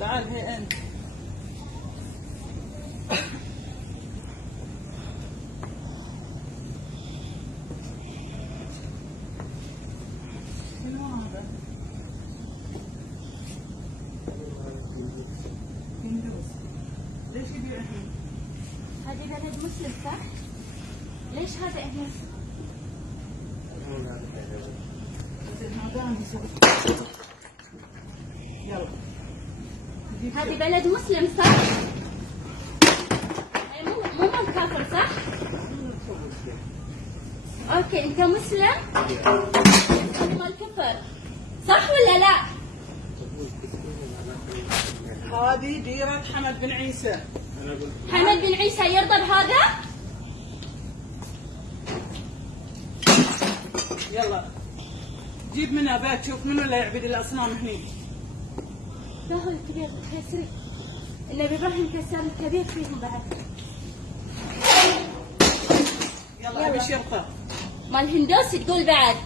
تعال هي انت. شنو هذا؟ هندوس. ليش يبيع هندوس؟ هذه بلد مسلم صح؟ ليش هذا هنا؟ يلا. هذه بلد مسلم صح؟ مو من كافر صح؟ اوكي انت مسلم؟ هذه مال كفر صح ولا لا؟ هذه ديرة حمد بن عيسى. حمد بن عيسى يرضى بهذا؟ يلا جيب منها بيت شوف منو اللي يعبد الاصنام هني. لا هو الكبير كسري. النبي ابراهيم كسر الكبير فيهم بعد. يلا ابي شرطه. مال هندوس تقول بعد.